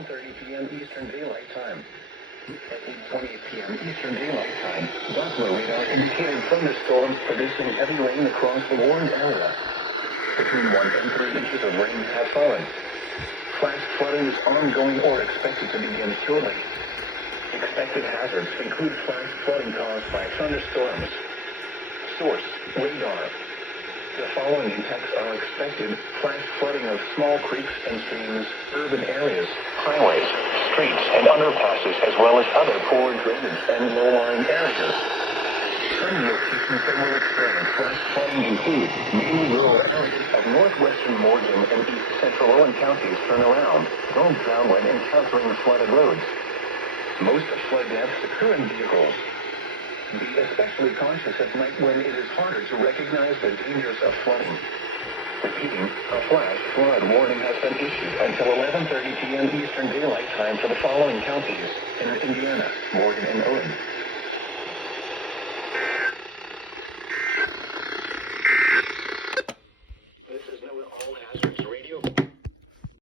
11:30 p.m. Eastern Daylight Time. At 8:28 p.m. Eastern Daylight Time, Doppler radar indicated thunderstorms producing heavy rain across the warned area. Between 1 and 3 inches of rain have fallen. Flash flooding is ongoing or expected to begin shortly. Expected hazards include flash flooding caused by thunderstorms. Source: radar. The following impacts are expected: flash flooding of small creeks and streams, urban areas, highways, streets, and underpasses, as well as other poor drainage and low-lying areas. Some locations that will experience flash flooding include mainly rural areas of northwestern Morgan and east central Owen counties. Turn around. Don't drown when encountering flooded roads. Most flood deaths occur in vehicles. Be especially cautious at night when it is harder to recognize the dangers of flooding. Repeating, a flash flood warning has been issued until 11:30 p.m. Eastern Daylight Time for the following counties in Indiana: Morgan and Owen,